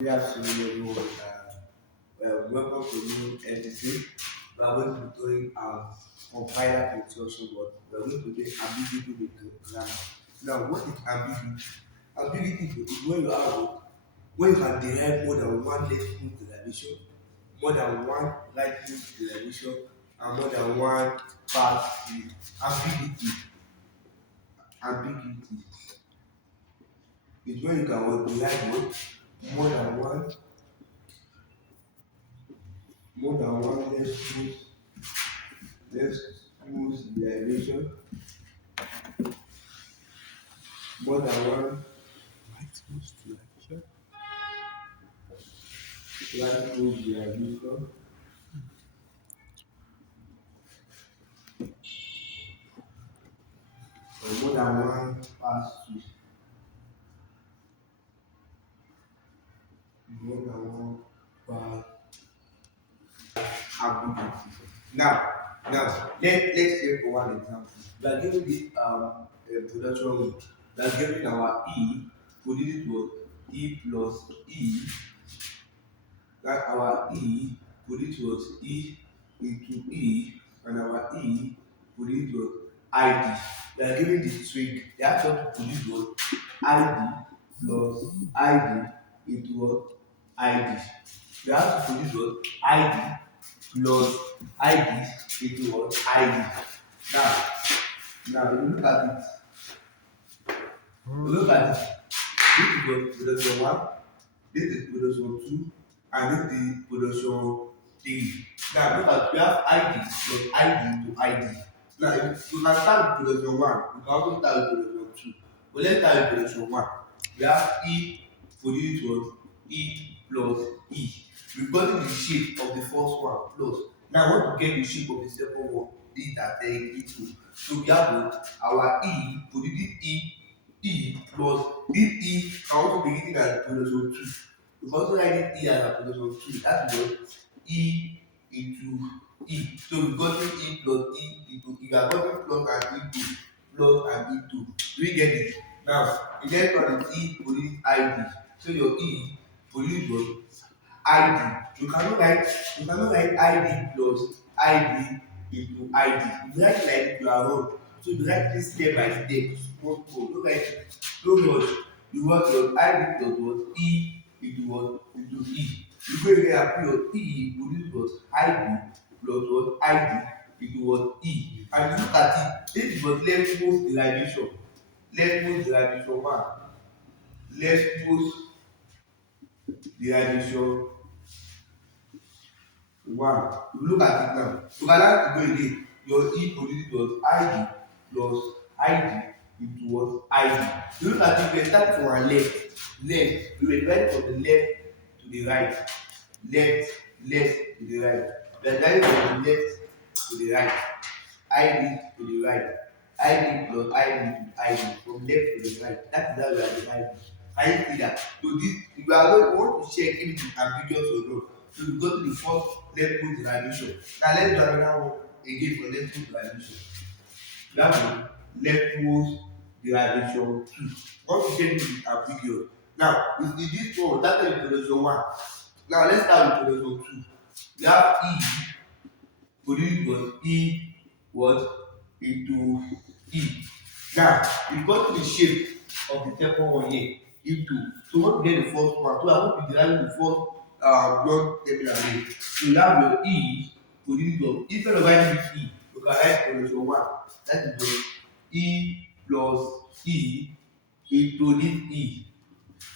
Good afternoon, everyone. Welcome to new episode. We are going to be doing compiler construction, but we are going to do ambiguity with the grammar. Now, what is ambiguity? Ambiguity is when you can derive more than one left move derivation, more than one right move derivation, and more than one path field. Ambiguity is when you can derive more than one left move. Let's use derivation more than one right move derivation or more than one pass through, more than one pass ambiguity. Now let's take for one example. We are given this production rule. We are given our E, put it was E plus E, that our E put it was E into E, and our E put it was ID. We are given the string. The actual put it was ID plus ID into what ID. We have to put it was ID plus ID into what ID. Now, now you look at it. This is what production one. This is production two, and this is production three. Now look at we have ID plus ID to ID. Now if you can start with production one, you can also start with production two. But let's start with production one. We have E for this one, E plus E. We've gotten the shape of the first one plus. Now I want to get the shape of the second one. This that E2. So we have our E for this E plus this E can also be written as production two. We can also write it E as a production two. That is what E into E. So we got E plus E into E. We are gotten plus and E2. Plus and E2. Do we get it? Now, the next one is E police ID. So your E police was ID. You cannot write ID plus ID into ID. If you write it like this, you are wrong. So you write this step by step. Don't write it. Don't rush. You want your ID plus what E into what into E. You go again and put your E police was ID plus what ID into what E. And look at it. This is what leftmost derivation. Leftmost derivation one. Leftmost derivation one. You look at it now. You can now go again. Your E position was ID plus ID into what ID. You look at it, we start from our left. Left. We were dividing from the left to the right. Left to the right. We are dividing from the left to the right. ID to the right. ID plus ID to ID from left to the right. That is how we are dividing. Can you see that? So this we are going we want to check if it is ambiguous or not. So we go to the first leftmost derivation. Now let's do another one again for leftmost derivation. That one leftmost derivation two. What we get is ambiguous. Now with this one, that is derivation one. Now let's start with derivation two. We have E. So this was E what into E. Now we got the shape of the second one here into. So what we get the first one? So I want to derive the first block terminal here. So you have your E to this block. Instead of writing this E, you can write solution one. That is your E plus E into this E.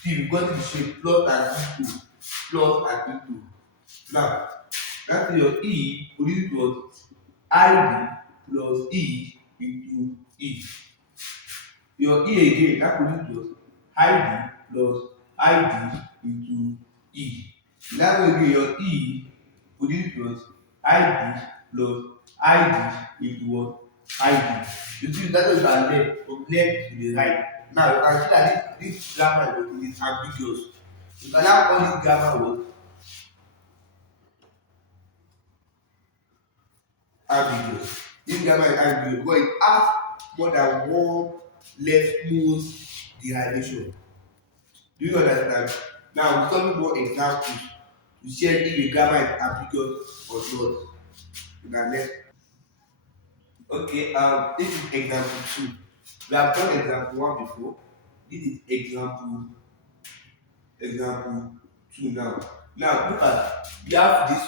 See, we got the shape plus and E2. Plus and E2. Now, that is your E to this block. ID plus E into E. Your E again, that produce ID plus ID into E. That will be your E produce ID plus ID into what? ID. You see that is our left from left to the right. Now you can see that this grammar is ambiguous. You can now call this grammar what? Ambiguous. This grammar is ambiguous because it has more than one leftmost derivation. Do you understand? Now we study more examples to check if a grammar is ambiguous or not. Na next. Okay, this is example two. We have done example one before. This is example two now. Now look at, we have this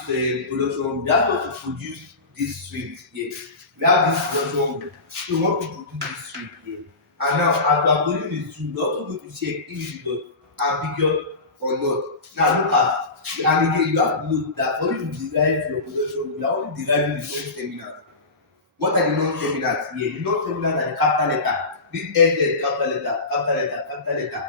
production. We have to produce this string here. We have this production. So we want to produce this string here. And now as we are producing the string, we also going to check if it is ambiguous or not. Now look at, and again you have to note that for you to derive your production, we are only deriving the same terminals. What are the non-terminals here? The non-terminals are the capital letter. This S capital letter, capital letter, capital letter.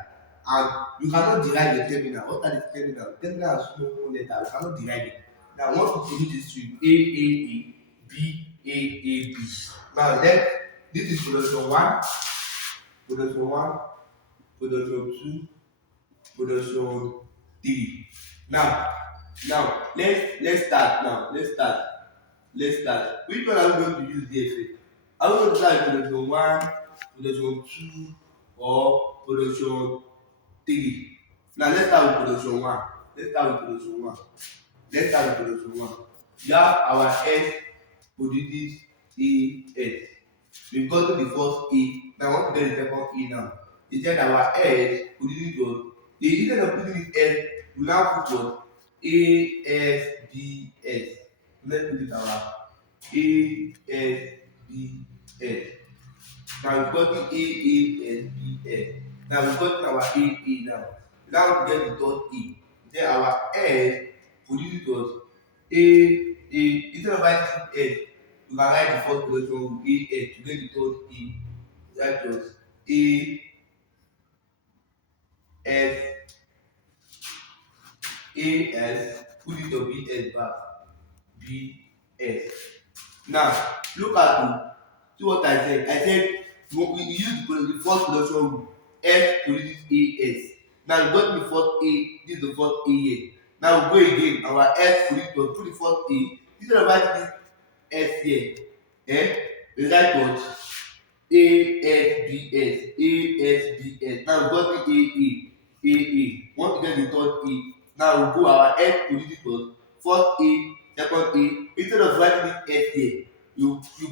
And you cannot derive the terminal. What are the terminals? Terminal are small letter. You cannot derive it. Now, once you produce this string A, B. Now, then, this is production one, production one, production two, production three. Now, let's start now. Let's start. Which one are we going to use there first? Are we going to start with production one, production two, or production three? Now let's start with production one. Let's start with production one. Let's start with production one. We have our S produces A S. We've gotten the first A. Now I want to get the second A now. It said our S produces what? Instead of putting this S, we now put what? A S B S. Let's put it our A S B S. Now we've got the A S B S. Now we've got our A now. Now we get the third A. Then our S produces us A. Instead of writing S, we can write the first position with A S to get the third A. That was A S A S. Put it to B S back. B S. Now look at me. See what I said. I said we use the first production rule. S produces A S. Now you got the first A. This is the first A here. Now we go again. Our S produces, put the first A. Instead of writing this S here, we write what? ASBS. Now we got the AA. Want to get the third A. Now we go our S produces what? First A, second A. Instead of writing this S here, you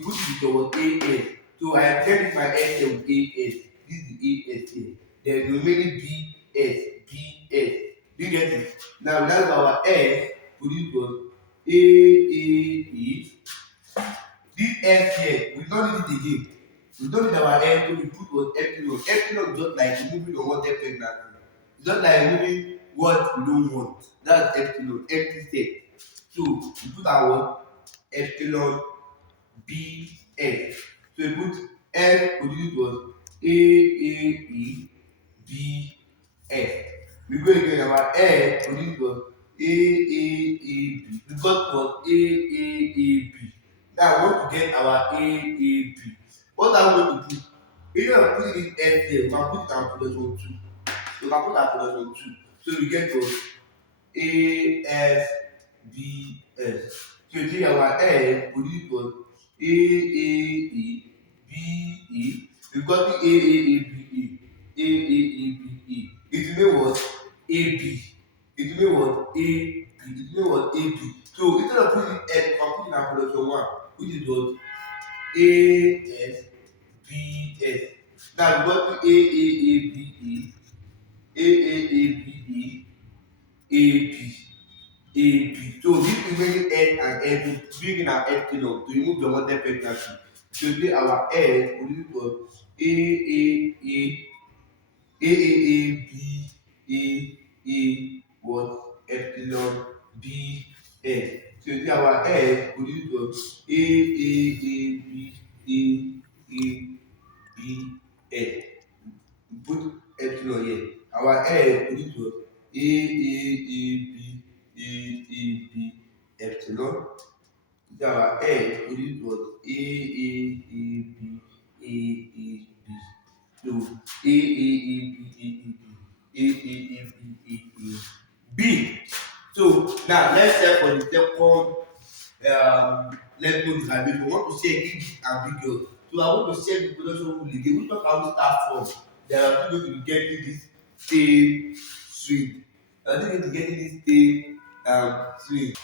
put it with what? AS. So I am sending my S here with AS. This is the AS here. Then the remaining BS. Do you get it? Now that's our S produces what? AAE. This S here, we don't need it again. We don't need our S, so we put what? Epsilon. Epsilon is just like removing unwanted pregnancy. It's just like removing what we don't want. That's epsilon, empty state. So we put our epsilon BS. So we put S produces was AAE BS. We go again, our S produces was AAAB. We got was AAAB. Now we want to get our AAB. What are we going to do? Instead of putting this S here, we can put it on production two. We can put our production two. So we get to ASBS. So you see our S produce was AAEBE. We got the AAABE. AAABE. It remain was AB. It remain was AB. It remain was AB. So instead of putting S, we can put in our production one, which is what? ASBS. Now we got the AAABE. AAABE. AB. AB. So this remaining S and S will bring in our epsilon to remove the unwanted pregnancy. So today our S will equal AAA AAABA what? Epsilon BS. So today our S will equal AAABABS. Put epsilon here. Our S will equal AAAB epsilon. Our S will equal AAAB. So AAAB. So now let's check for the second level derivation. We want to check if it's ambiguous. So I want to check the production rule again. Which one can we start from? There are two going to be getting this same string. I think to get this thing swing.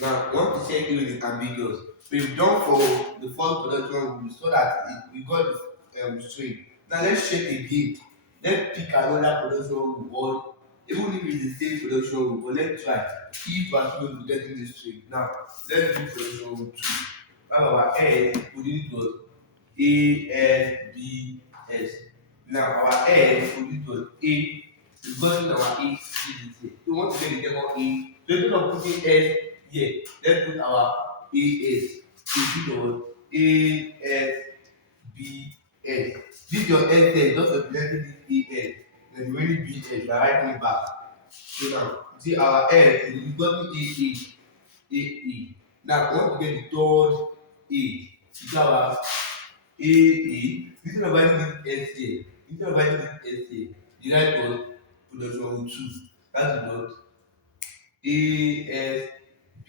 Now, we want to check if it is ambiguous. We've done for the first production rule so that we got the string. Now, let's check again. Let's pick another production rule, or even if it's the same production rule, but let's try if we are supposed to be getting this string. Now, let's do production rule 2. We have our S, we need to A, S, B, S. Now, our S, we need to A. We've gotten our A, B, C. So, we want to get the second A. So, instead of putting S here, let's put our AS. So this was ASBS. This is your S there, just representing this AS. Then the remaining BS, you are writing it back. So now, see our S, we got the AA. Now, I want to get the third A. It's our AA. Instead of writing this S here, instead of writing this S here, the right was production 2. That's what AS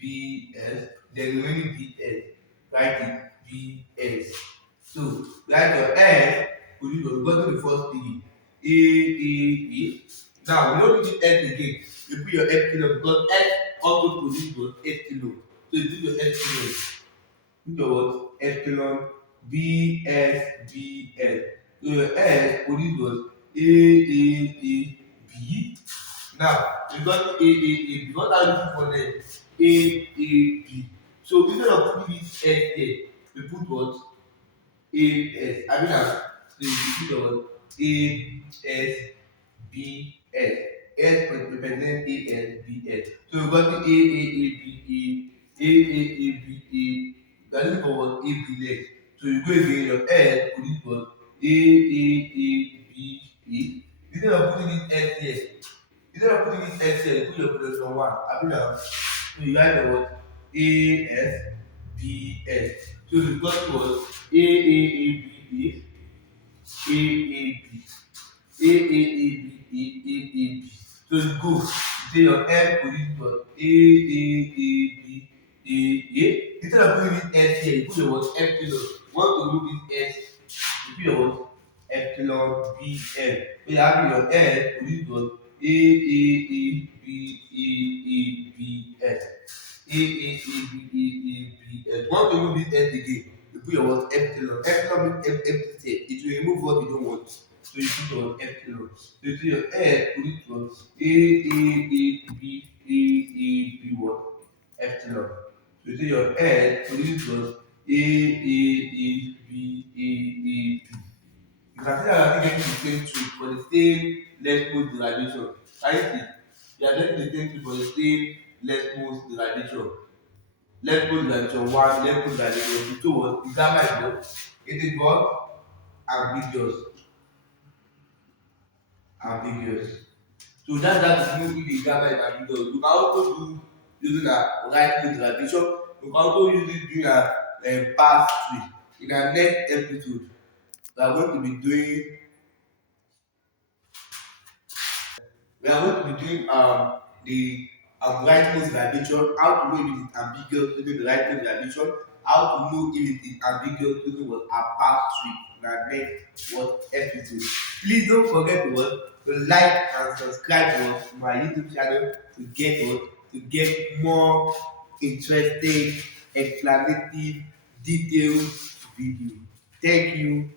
BS, then remaining BS, write it BS. So write your S, we go to the first thing, A. Now we don't need S again. You put your epsilon because S also produces what epsilon. So you do your epsilon. Put your what epsilon BS. So your S produces what B. Now we got AAA. What are you looking for then? AAB. So instead of putting this S here, we put what? AS. I mean, so you put what? ASBS. S represent ASBS. So we got the AAABA. That is for what? AB next. So you go again, your S put it what? AAABA. Instead of putting this S here, instead of putting this S here, put your production 1. I mean, so you write the word ASBS. So the first was AAABA, AAB, AAAB. So you go, say your F position AAAB, AA. Instead of putting this S here, you put your word epsilon. You want to remove this S, you put your word epsilon BM. So you have your S position AAABAABS. AAABAABS. Want to remove this S again, you put your word epsilon. Epsilon means empty set. It will remove what you don't want. So you put your epsilon. So you see your S, put it on AAABAAB what? Epsilon. So you see your S, put it on AAABAAB. You can see that you are getting the same truth for the same leftmost derivation. Can you see? You are getting the same truth for the same leftmost derivation. Leftmost derivation 1, leftmost derivation 2 was the gamma is what? It is what? Ambiguous. Ambiguous. So that is if the gamma is ambiguous. You can also do using a right mode derivation. You can also use it during a pass tree. In our next episode, we are going to be doing the right mode derivation, how to know if it is ambiguous using the right mode derivation, how to know if it is ambiguous using what a pass tree in our next what episode. Please don't forget to what to like and subscribe to my YouTube channel to get more interesting, explanative, detailed video. Thank you.